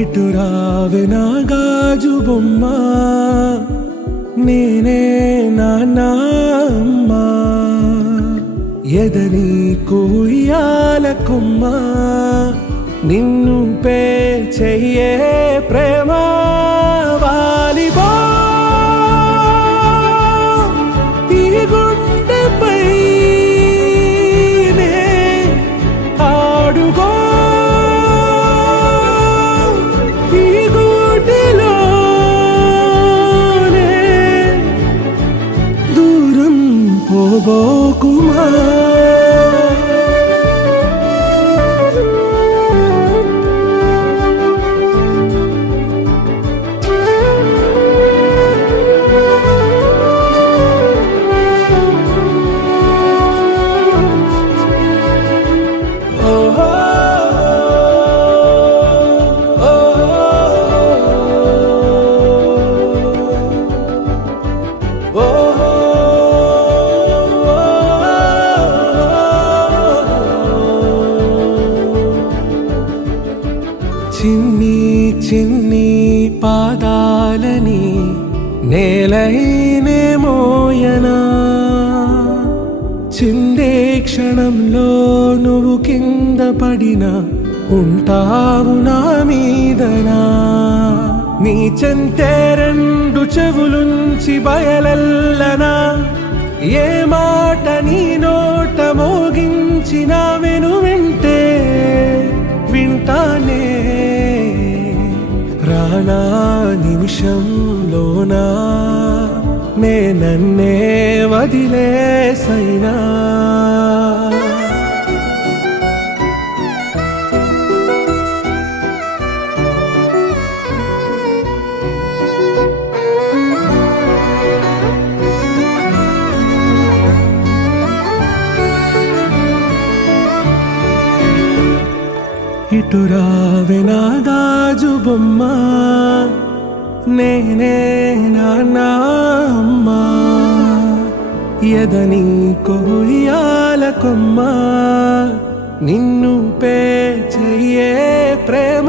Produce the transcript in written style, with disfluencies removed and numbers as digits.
ఇటు రావే నా గాజు బొమ్మ, నేనే నాన్న అమ్మా. ఎదని కూయాల కొమ్మ, నిన్ను పే చెయ్యే ప్రేమ. వాలిబా ఈ గుండెపై నే ఆడుగో, ఈ గూటిలోనే దూరం పోబోకుమా. చిన్ని చిన్ని పాదాలని నేలైనే మోయనా, చిందే క్షణంలో నువ్వు కింద పడినా ఉంటావు నా మీదనా. నీ చెంతే రెండు చెవులుంచి బయలెల్లనా, ఏ మాట నీ నోట మోగించిన వెను వింటే వింటానే. రానా నిమిషంలోనా నే నన్నే వదిలేసైనా. ఇటు రావే నా గాజు బొమ్మ, నేనే నాన్న అమ్మా. ఎదని కొయ్యాల కొమ్మ, నిన్ను పే చెయ్యే ప్రేమ.